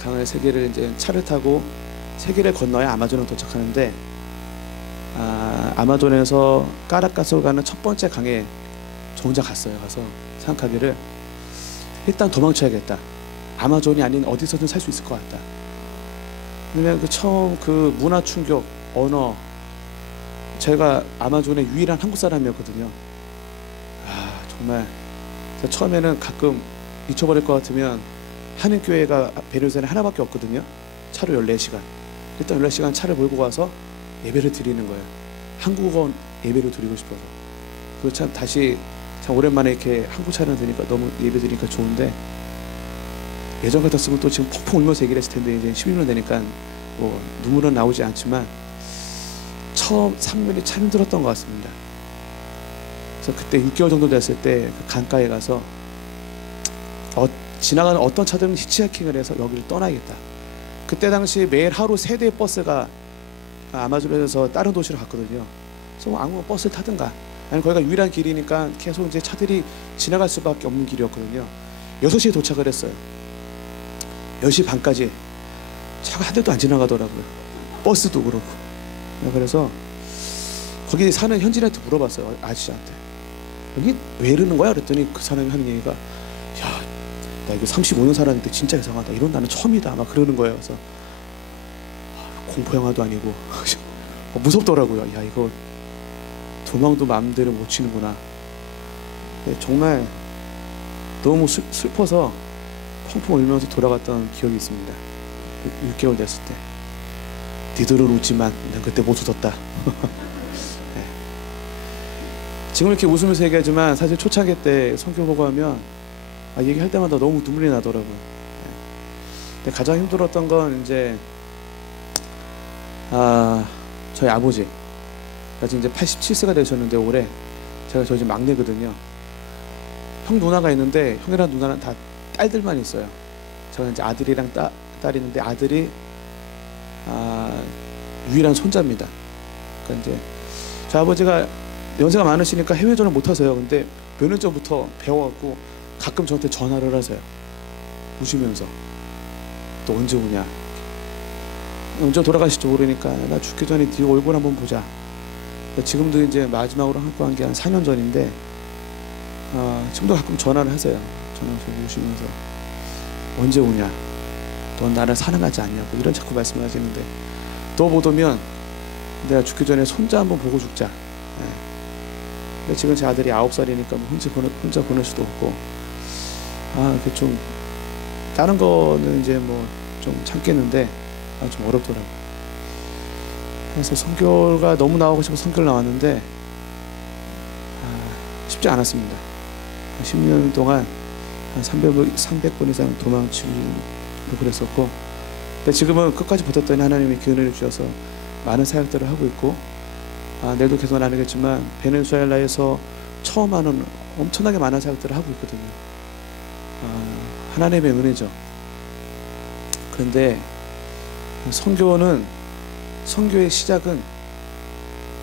강을 3개를 이제 차를 타고 3개를 건너야 아마존을 도착하는데 아마존에서 까라카스로 가는 첫 번째 강에 저 혼자 갔어요. 가서 생각하기를 일단 도망쳐야겠다. 아마존이 아닌 어디서든 살 수 있을 것 같다. 왜냐면 처음 그 문화 충격, 언어, 제가 아마존의 유일한 한국 사람이었거든요. 정말 처음에는 가끔 잊혀버릴 것 같으면 한인교회가 베르사에 하나밖에 없거든요. 차로 14시간. 일단 14시간 차를 몰고 가서 예배를 드리는 거예요. 한국어 예배를 드리고 싶어서. 그리고 참 다시 참 오랜만에 이렇게 한국 차를 드니까 너무 예배 드리니까 좋은데 예전 같았으면 또 지금 펑펑 울면서 얘기를 했을 텐데 이제 12년 되니까 뭐 눈물은 나오지 않지만 처음 3년이 참 힘들었던 것 같습니다. 그래서 그때 6개월 정도 됐을 때 그 강가에 가서 지나가는 어떤 차들은 히치하이킹을 해서 여기를 떠나야겠다. 그때 당시 매일 하루 3대의 버스가 아마존에서 다른 도시로 갔거든요. 그래서 아무 버스를 타든가 아니면 거기가 유일한 길이니까 계속 이제 차들이 지나갈 수밖에 없는 길이었거든요. 6시에 도착을 했어요. 10시 반까지 차가 한 대도 안 지나가더라고요. 버스도 그렇고. 그래서 거기 사는 현지인한테 물어봤어요. 아저씨한테 여기 왜 이러는 거야? 그랬더니 그 사람이 하는 얘기가 나 이거 35년 살았는데 진짜 이상하다. 이런 나는 처음이다. 막 그러는 거예요. 그래서 공포 영화도 아니고 무섭더라고요. 이거 도망도 마음대로 못 치는구나. 정말 너무 슬퍼서 펑펑 울면서 돌아갔던 기억이 있습니다. 6개월 됐을 때. 니들은 웃지만 난 그때 못 웃었다. 네. 지금 이렇게 웃으면서 얘기하지만 사실 초창기 때 성경 보고 하면 얘기할 때마다 너무 눈물이 나더라고요. 네. 근데 가장 힘들었던 건 이제 저희 아버지 이제 87세가 되셨는데 올해 제가 저희 집 막내거든요. 형 누나가 있는데 형이랑 누나는 다 딸들만 있어요. 저는 이제 아들이랑 딸이 있는데 아들이 유일한 손자입니다. 그러니까 이제 저희 아버지가 연세가 많으시니까 해외 전화 못 하세요. 근데 몇 년 전부터 배워갖고 가끔 저한테 전화를 하세요. 우시면서 또 언제 오냐. 언제 돌아가실지 모르니까 나 죽기 전에 네 얼굴 한번 보자. 지금도 이제 마지막으로 함께 한 게 한 4년 전인데 지금도 가끔 전화를 하세요. 전화해서 오시면서 언제 오냐. 넌 나를 사랑하지 않냐고 이런 자꾸 말씀을 하시는데 또 보면 내가 죽기 전에 손자 한번 보고 죽자. 네. 근데 지금 제 아들이 9살이니까 뭐 혼자 보낼 수도 없고 이렇게 좀 다른 거는 이제 뭐 좀 참겠는데 좀 어렵더라고요. 그래서 선교가 너무 나오고 싶어 선교를 나왔는데 쉽지 않았습니다. 10년 동안 한 300번 이상 도망치고 그랬었고, 근데 지금은 끝까지 버텼더니 하나님이 기운을 주셔서 많은 사역들을 하고 있고, 내일도 계속 나누겠지만 베네수엘라에서 처음 하는 엄청나게 많은 사역들을 하고 있거든요. 하나님의 은혜죠. 그런데 선교의 시작은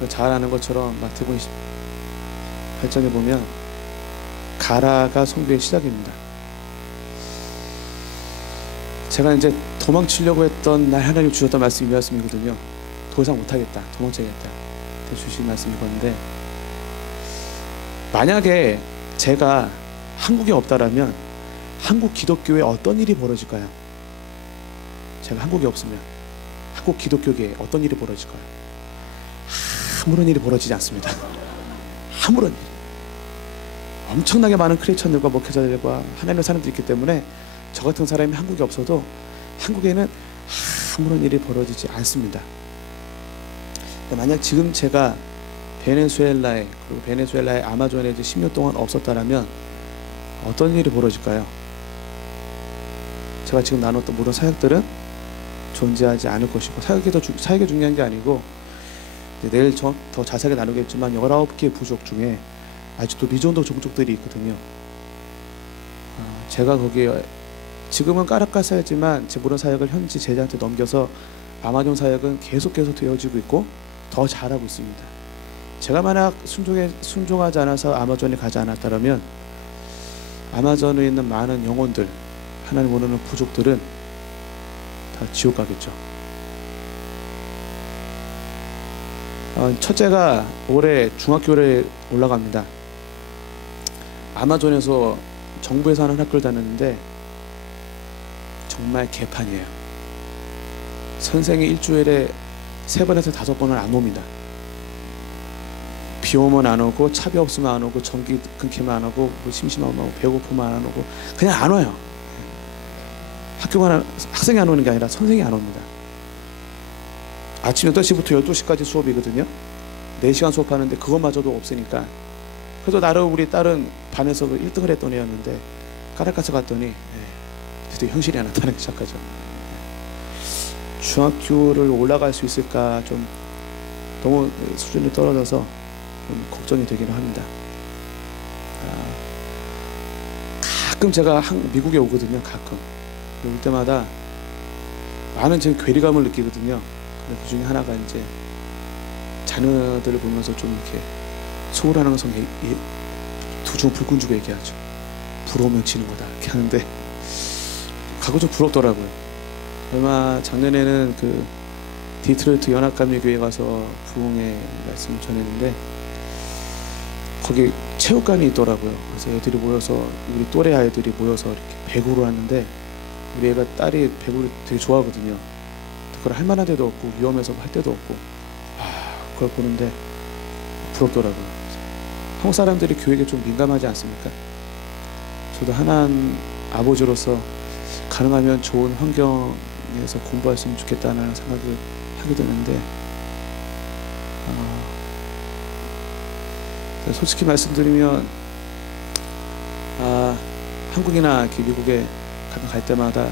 잘 아는 것처럼 마태복음 8장에 보면 가라가 선교의 시작입니다. 제가 이제 도망치려고 했던 날 하나님 주셨던 말씀이 이 말씀이거든요. 더 이상 못하겠다, 도망쳐야겠다 주신 말씀이 이건데, 만약에 제가 한국에 없다라면 한국 기독교에 어떤 일이 벌어질까요? 제가 한국에 없으면 한국 기독교계에 어떤 일이 벌어질까요? 아무런 일이 벌어지지 않습니다. 아무런 일. 엄청나게 많은 크리스천들과 목회자들과 하나님의 사람들이 있기 때문에 저 같은 사람이 한국에 없어도 한국에는 아무런 일이 벌어지지 않습니다. 만약 지금 제가 베네수엘라에, 그리고 베네수엘라의 아마존에 이제 10년 동안 없었다라면 어떤 일이 벌어질까요? 제가 지금 나눴던 모든 사역들은 존재하지 않을 것이고, 사역이 중요한 게 아니고, 내일 더 자세하게 나누겠지만 19개의 부족 중에 아직도 미전도 종족들이 있거든요. 제가 거기에 지금은 까락가사였지만 제 모든 사역을 현지 제자한테 넘겨서 아마존 사역은 계속해서 되어지고 있고 더 잘하고 있습니다. 제가 만약 순종하지 않아서 아마존에 가지 않았다면 아마존에 있는 많은 영혼들, 하나님 모르는 부족들은 다 지옥 가겠죠. 첫째가 올해 중학교를 올라갑니다. 아마존에서 정부에서 하는 학교를 다녔는데 정말 개판이에요. 선생이 일주일에 3번에서 5번을 안 옵니다. 비 오면 안 오고, 차비 없으면 안 오고, 전기 끊기면 안 오고, 뭐 심심하면 배고프면 안 오고, 그냥 안 와요. 학생이 안 오는 게 아니라 선생이 안 옵니다. 아침 8시부터 12시까지 수업이거든요. 4시간 수업하는데 그것마저도 없으니까. 그래서 나름 우리 딸은 반에서 1등을 했던 애였는데 까락가서 갔더니 드디어 현실이 나타나기 시작하죠. 중학교를 올라갈 수 있을까, 좀 너무 수준이 떨어져서 좀 걱정이 되기는 합니다. 가끔 제가 미국에 오거든요. 가끔 올 때마다 많은 지금 괴리감을 느끼거든요. 그 중에 하나가 이제 자녀들을 보면서 좀 이렇게 소홀하는 것을 두중 불끈 주고 얘기하죠. 부러우면 지는 거다 이렇게 하는데 가끔 좀 부럽더라고요. 얼마 작년에는 그 디트로이트 연합감리교회 가서 부흥의 말씀을 전했는데 거기 체육관이 있더라고요. 그래서 애들이 모여서, 우리 또래 아이들이 모여서 이렇게 배구를 하는데, 우리 애가 딸이 배구를 되게 좋아하거든요. 그걸 할 만한 데도 없고 위험해서 할 데도 없고, 그걸 보는데 부럽더라고요. 한국 사람들이 교육에 좀 민감하지 않습니까? 저도 하나님 아버지로서 가능하면 좋은 환경에서 공부했으면 좋겠다는 생각을 하게 되는데, 솔직히 말씀드리면 한국이나 이렇게 미국에 가끔 갈 때마다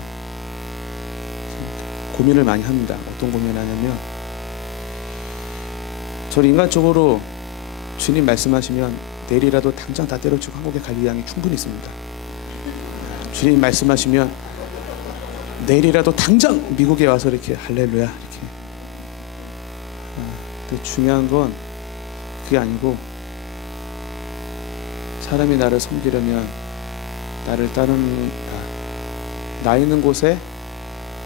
고민을 많이 합니다. 어떤 고민을 하냐면, 저는 인간적으로 주님 말씀하시면 내일이라도 당장 다 때려치고 한국에 갈 의향이 충분히 있습니다. 주님 말씀하시면 내일이라도 당장 미국에 와서 이렇게 할렐루야 이렇게. 근데 중요한 건 그게 아니고, 사람이 나를 섬기려면 나를 따르는, 나 있는 곳에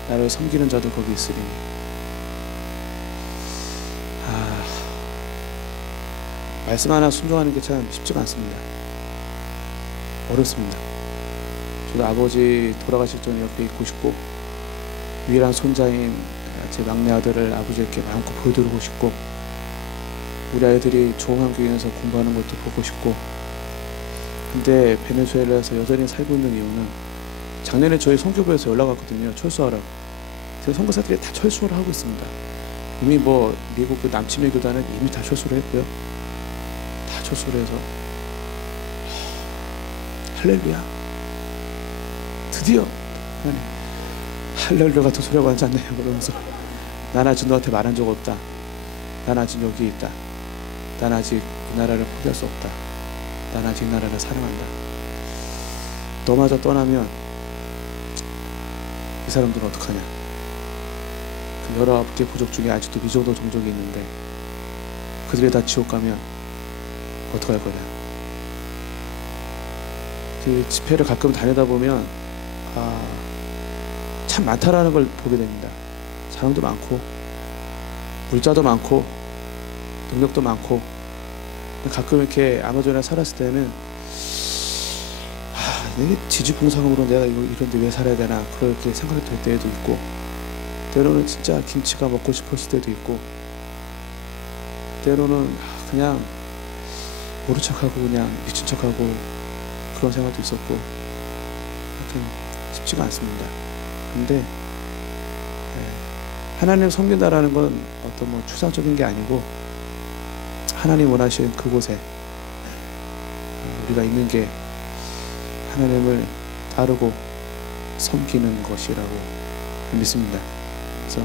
나를 섬기는 자도 거기 있으리니. 말씀 하나 순종하는 게 참 쉽지가 않습니다. 어렵습니다. 저도 아버지 돌아가실 전에 옆에 있고 싶고, 유일한 손자인 제 막내 아들을 아버지에게 마음껏 보여드리고 싶고, 우리 아이들이 좋은 환경에서 공부하는 것도 보고 싶고. 근데 베네수엘라에서 여전히 살고 있는 이유는, 작년에 저희 선교부에서 연락 왔거든요. 철수하라고. 제 선교사들이 다 철수를 하고 있습니다. 이미 뭐 미국 그 남침의 교단은 이미 다 철수를 했고요. 다 철수를 해서 할렐루야, 드디어 할렐루야 같은 소리하고 하지 않나요? 그러면서 난 아직 너한테 말한 적 없다. 난 아직 여기 있다. 난 아직 이 나라를 포기할 수 없다. 난 아직 이 나라를 사랑한다. 너마저 떠나면 이 사람들은 어떡하냐. 그 19개 부족 중에 아직도 미정도 종족이 있는데 그들이 다 지옥 가면 어떡할 거냐. 그 집회를 가끔 다니다 보면 참 많다라는 걸 보게 됩니다. 사람도 많고 물자도 많고 능력도 많고. 가끔 이렇게 아마존에 살았을 때는 내가 지지봉상으로 내가 이런데 왜 살아야 되나 그렇게 생각이 들 때도 있고, 때로는 진짜 김치가 먹고 싶었을 때도 있고, 때로는 그냥 모른 척하고 그냥 미친 척하고 그런 생각도 있었고, 하여튼 쉽지가 않습니다. 근데 하나님 섬긴다라는 건 어떤 뭐 추상적인 게 아니고 하나님 원하시는 그곳에 우리가 있는 게 하나님을 따르고 섬기는 것이라고 믿습니다. 그래서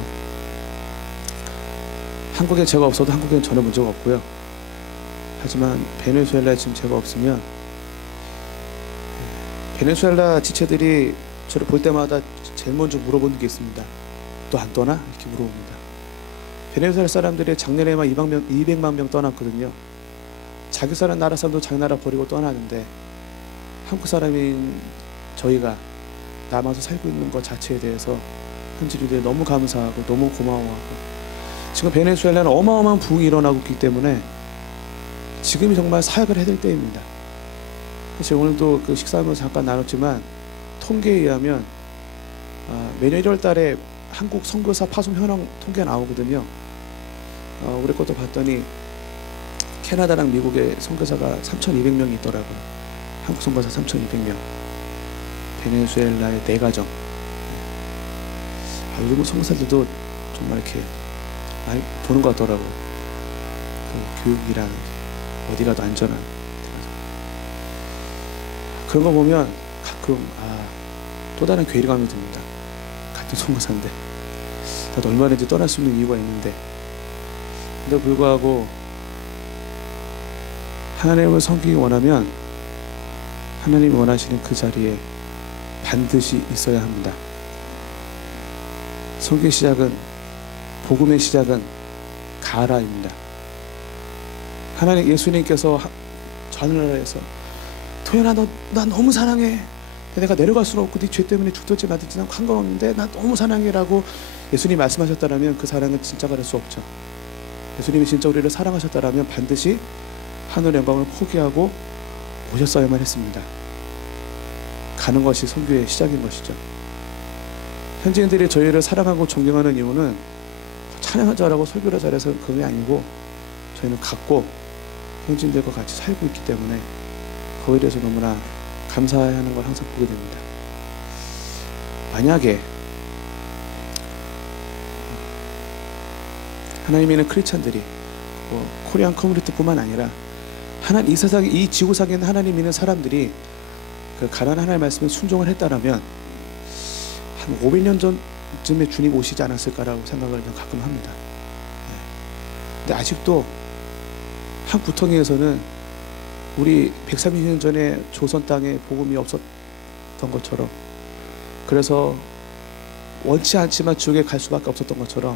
한국에 죄가 없어도 한국에는 전혀 문제가 없고요. 하지만 베네수엘라에 지금 죄가 없으면 베네수엘라 지체들이 저를 볼 때마다 제일 먼저 물어보는 게 있습니다. 또 안 떠나? 이렇게 물어봅니다. 베네수엘라 사람들이 작년에만 200만 명 떠났거든요. 자기 사람 나라 사람도 자기 나라 버리고 떠나는데 한국 사람인 저희가 남아서 살고 있는 것 자체에 대해서 현지인들이 너무 감사하고 너무 고마워하고, 지금 베네수엘라는 어마어마한 부흥이 일어나고 있기 때문에 지금이 정말 사역을 해야 될 때입니다. 제가 오늘도 그 식사하면서 잠깐 나눴지만 통계에 의하면 매년 1월 달에 한국 선교사 파송 현황 통계가 나오거든요. 올해 것도 봤더니 캐나다랑 미국의 선교사가 3,200명이 있더라고요. 한국 선교사 3,200명. 베네수엘라의 4가정. 요즘 선교사들도 정말 이렇게 많이 보는 것 같더라고요. 그 교육이랑 어디 가도 안전한. 그런 거 보면 가끔 또 다른 괴리감이 듭니다. 같은 선교사인데 나도 얼마든지 떠날 수 있는 이유가 있는데, 근데 불구하고 하나님을 섬기기 원하면 하나님이 원하시는 그 자리에 반드시 있어야 합니다. 선교의 시작은, 복음의 시작은 가라입니다. 하나님, 예수님께서 하늘나라에서 도연아 나 너무 사랑해. 내가 내려갈 수는 없고 네 죄 때문에 죽든지 말든지 난 상관없는데 나 너무 사랑해 라고 예수님이 말씀하셨다면 그 사랑은 진짜가 될 수 없죠. 예수님이 진짜 우리를 사랑하셨다면 반드시 하늘의 영광을 포기하고 오셨어야만 했습니다. 가는 것이 선교의 시작인 것이죠. 현지인들이 저희를 사랑하고 존경하는 이유는 찬양을 잘하고 설교를 잘해서 그게 아니고 저희는 갔고 현지인들과 같이 살고 있기 때문에 그거에 대해서 너무나 감사하는 걸 항상 보게 됩니다. 만약에 하나님 믿는 크리스찬들이 코리안 커뮤니티뿐만 아니라 이 세상에, 이 지구상에 있는 하나님 믿는 사람들이 그 가난한 하나님의 말씀에 순종을 했다라면 한 500년 전쯤에 주님 오시지 않았을까라고 생각을 가끔 합니다. 근데 아직도 한 구덩이에서는 우리 130년 전에 조선 땅에 복음이 없었던 것처럼, 그래서 원치 않지만 지옥에 갈 수밖에 없었던 것처럼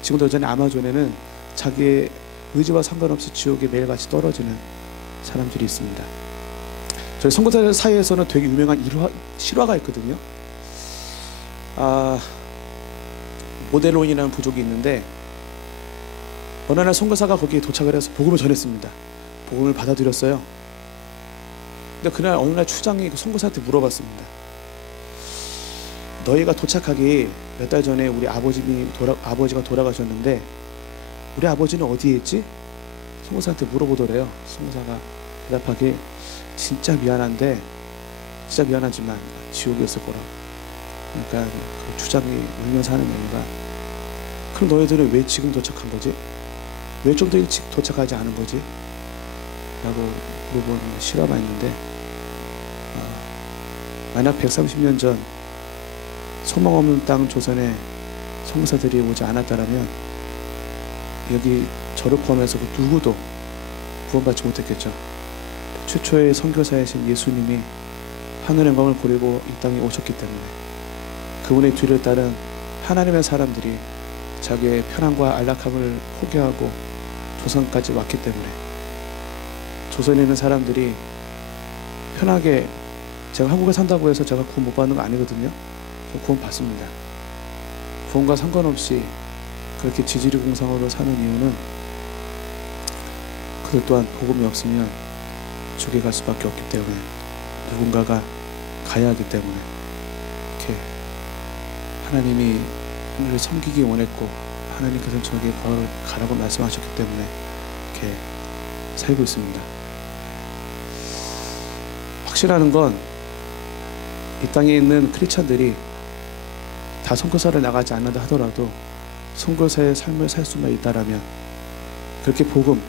지금도 여전히 아마존에는 자기의 의지와 상관없이 지옥에 매일같이 떨어지는 사람들이 있습니다. 저희 선교사들 사이에서는 되게 유명한 실화가 있거든요. 모델론이라는 부족이 있는데 어느 날 선교사가 거기에 도착을 해서 복음을 전했습니다. 복음을 받아들였어요. 근데 그날 어느 날 추장이 그 선교사한테 물어봤습니다. 너희가 도착하기 몇 달 전에 우리 아버지가 돌아가셨는데 우리 아버지는 어디에 있지? 선교사한테 물어보더래요. 선교사가 대답하길 진짜 미안한데, 진짜 미안하지만 지옥에 있을 거라고. 그러니까 그 추장이 울면서 하는 얘기가 그럼 너희들은 왜 지금 도착한 거지? 왜 좀 더 일찍 도착하지 않은 거지? 라고 물어보는 실화가 있는데, 만약 130년 전 소망 없는 땅 조선에 선교사들이 오지 않았다라면 여기 저를 포함해서 그 누구도 구원받지 못했겠죠. 최초의 선교사이신 예수님이 하늘의 영광을 버리고 이 땅에 오셨기 때문에 그분의 뒤를 따른 하나님의 사람들이 자기의 편안과 안락함을 포기하고 조선까지 왔기 때문에, 조선에 있는 사람들이 편하게, 제가 한국에 산다고 해서 제가 구원 못 받는 거 아니거든요. 구원 받습니다. 구원과 상관없이 그렇게 지지리공상으로 사는 이유는 그들 또한 복음이 없으면 죽게 갈 수밖에 없기 때문에, 누군가가 가야 하기 때문에, 이렇게 하나님이 하늘을 섬기기 원했고 하나님께서는 저에게 가라고 말씀하셨기 때문에 이렇게 살고 있습니다. 확실한 건 이 땅에 있는 크리스찬들이 다 선교사를 나가지 않는다 하더라도 선교사의 삶을 살 수만 있다라면, 그렇게 복음을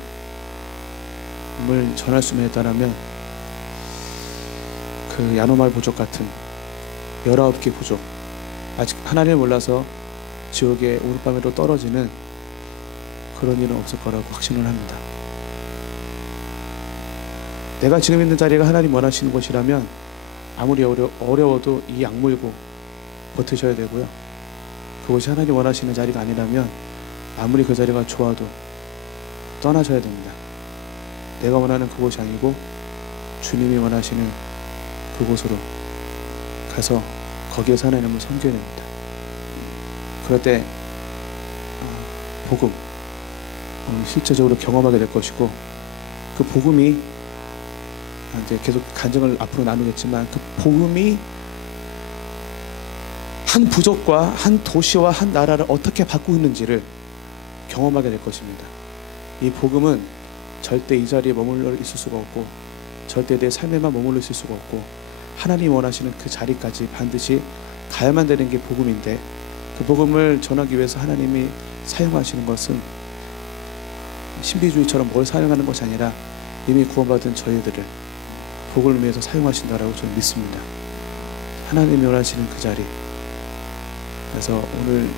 전할 수만 있다라면 그 야노말 부족 같은 19개 부족, 아직 하나님을 몰라서 지옥의 오룻밤에도 떨어지는 그런 일은 없을 거라고 확신을 합니다. 내가 지금 있는 자리가 하나님 원하시는 곳이라면 아무리 어려워도 이 악물고 버티셔야 되고요. 그곳이 하나님 원하시는 자리가 아니라면 아무리 그 자리가 좋아도 떠나셔야 됩니다. 내가 원하는 그곳이 아니고 주님이 원하시는 그곳으로 가서 거기에서 하나님을 섬겨야 됩니다. 그럴 때 복음 실제적으로 경험하게 될 것이고, 그 복음이 이제 계속 간증을 앞으로 나누겠지만, 그 복음이 한 부족과 한 도시와 한 나라를 어떻게 바꾸고 있는지를 경험하게 될 것입니다. 이 복음은 절대 이 자리에 머물러 있을 수가 없고, 절대 내 삶에만 머물러 있을 수가 없고, 하나님이 원하시는 그 자리까지 반드시 가야만 되는 게 복음인데, 그 복음을 전하기 위해서 하나님이 사용하시는 것은 신비주의처럼 뭘 사용하는 것이 아니라 이미 구원받은 저희들을 복음을 위해서 사용하신다라고 저는 믿습니다. 하나님이 원하시는 그 자리. 그래서 오늘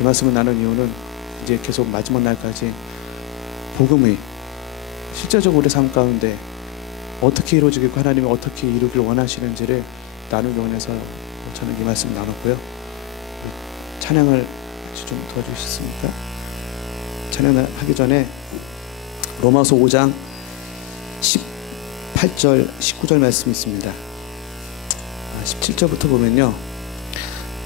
이 말씀을 나눈 이유는 이제 계속 마지막 날까지 복음이 실제적으로 우리 삶 가운데 어떻게 이루어지고 하나님이 어떻게 이루기를 원하시는지를 나누기 원해서 저는 이 말씀 나눴고요. 찬양을 좀 도와주시겠습니까? 찬양을 하기 전에 로마서 5장 18절 19절 말씀이 있습니다. 17절부터 보면요,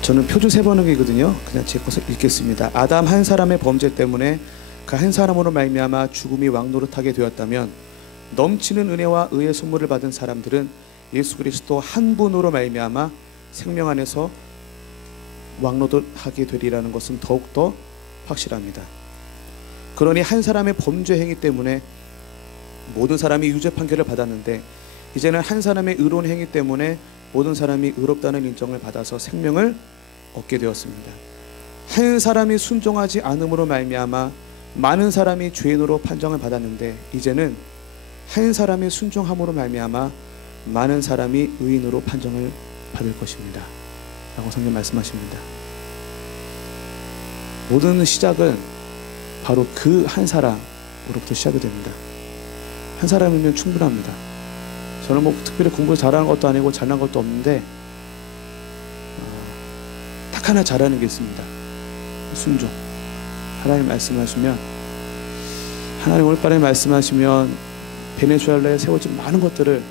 저는 표준 세번역이거든요. 그냥 제 것을 읽겠습니다. 아담 한 사람의 범죄 때문에 그 한 사람으로 말미암아 죽음이 왕노릇하게 되었다면, 넘치는 은혜와 의의 선물을 받은 사람들은 예수 그리스도 한 분으로 말미암아 생명 안에서 왕노릇하게 되리라는 것은 더욱더 확실합니다. 그러니 한 사람의 범죄 행위 때문에 모든 사람이 유죄 판결을 받았는데, 이제는 한 사람의 의로운 행위 때문에 모든 사람이 의롭다는 인정을 받아서 생명을 얻게 되었습니다. 한 사람이 순종하지 않음으로 말미암아 많은 사람이 죄인으로 판정을 받았는데, 이제는 한 사람이 순종함으로 말미암아 많은 사람이 의인으로 판정을 받을 것입니다 라고 성경 말씀하십니다. 모든 시작은 바로 그 한 사람으로부터 시작이 됩니다. 한 사람이면 충분합니다. 저는 뭐 특별히 공부를 잘하는 것도 아니고 잘난 것도 없는데 딱 하나 잘하는 게 있습니다. 순종. 하나님 말씀하시면, 하나님 올바르게 말씀하시면 베네수엘라에 세워진 많은 것들을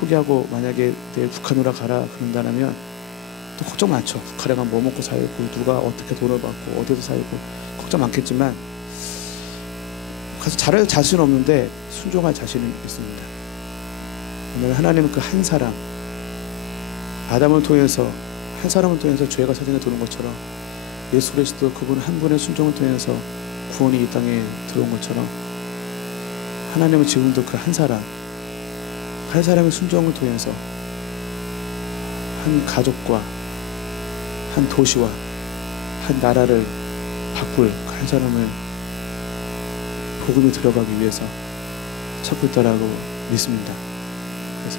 포기하고 만약에 내일 북한으로 가라 그런다면 또 걱정 많죠. 북한에 가면 뭐 먹고 살고, 누가 어떻게 돈을 받고 어디서 살고, 걱정 많겠지만 가서 잘할 자신은 없는데 순종할 자신은 있습니다. 오늘 하나님은 그 한 사람, 아담을 통해서, 한 사람을 통해서 죄가 세상에 들어온 것처럼, 예수 그리스도 그분 한 분의 순종을 통해서 구원이 이 땅에 들어온 것처럼, 하나님은 지금도 그 한 사람, 한 사람의 순종을 통해서 한 가족과 한 도시와 한 나라를 바꿀 한 사람을 복음이 들어가기 위해서 찾고 있다라고 믿습니다. 그래서